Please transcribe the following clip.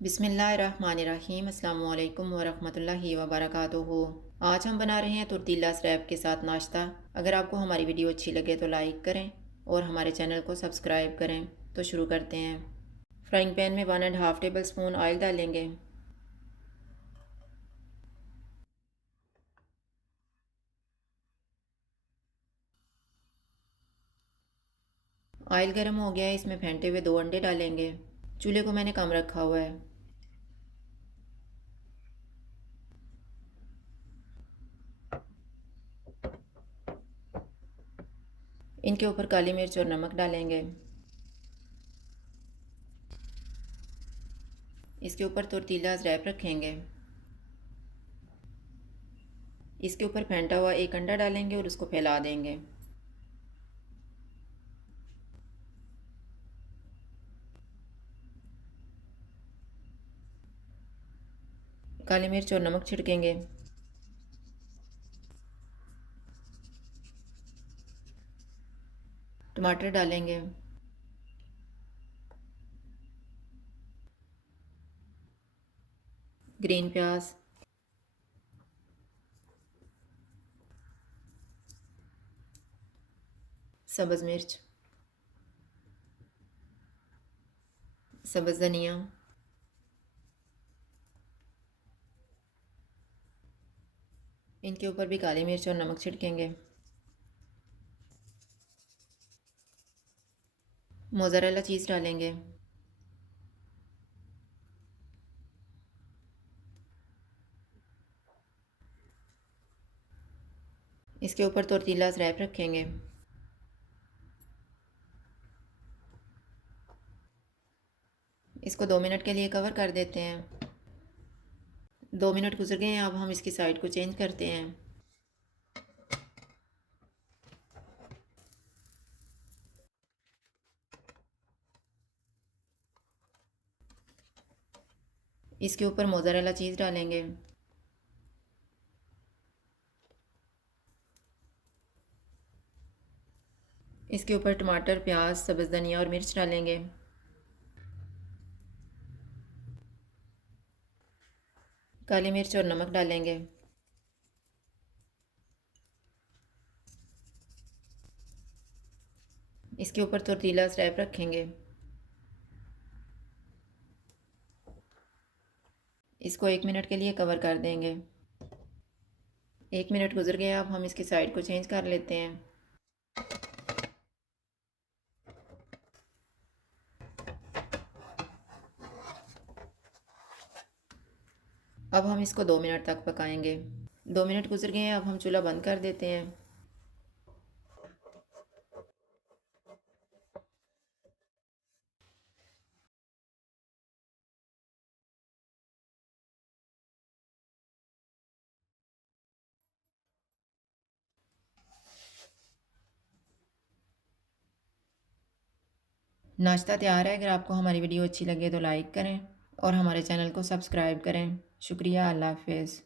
बिस्मिल्लाहिर्रहमानिर्रहीम अस्सलाम वालेकुम वरहमतुल्लाहि वबरकातुहू। आज हम बना रहे हैं तुर्तीला रैप के साथ नाश्ता। अगर आपको हमारी वीडियो अच्छी लगे तो लाइक करें और हमारे चैनल को सब्सक्राइब करें। तो शुरू करते हैं। फ्राइंग पैन में 1.5 टेबल स्पून ऑयल डालेंगे। ऑयल गर्म हो गया है, इसमें फेंटे हुए 2 अंडे डालेंगे। चूल्हे को मैंने कम रखा हुआ है। इनके ऊपर काली मिर्च और नमक डालेंगे। इसके ऊपर तुर्तीला रैप रखेंगे। इसके ऊपर फेंटा हुआ एक अंडा डालेंगे और उसको फैला देंगे। काली मिर्च और नमक छिड़केंगे। टमाटर डालेंगे। ग्रीन प्याज, सब्ज़ मिर्च, सब्ज़ धनिया, इनके ऊपर भी काली मिर्च और नमक छिड़केंगे। मोज़रेला चीज़ डालेंगे। इसके ऊपर टोर्टिलास रैप रखेंगे। इसको 2 मिनट के लिए कवर कर देते हैं। 2 मिनट गुजर गए हैं, अब हम इसकी साइड को चेंज करते हैं। इसके ऊपर मोज़रेला चीज़ डालेंगे। इसके ऊपर टमाटर, प्याज, सब्ज़ धनिया और मिर्च डालेंगे। काली मिर्च और नमक डालेंगे। इसके ऊपर टोर्टिलास रैप रखेंगे। इसको 1 मिनट के लिए कवर कर देंगे। 1 मिनट गुजर गया, अब हम इसकी साइड को चेंज कर लेते हैं। अब हम इसको 2 मिनट तक पकाएंगे। 2 मिनट गुजर गए हैं, अब हम चूल्हा बंद कर देते हैं। नाश्ता तैयार है। अगर आपको हमारी वीडियो अच्छी लगे तो लाइक करें और हमारे चैनल को सब्सक्राइब करें। शुक्रिया। अल्लाह हाफ़िज़।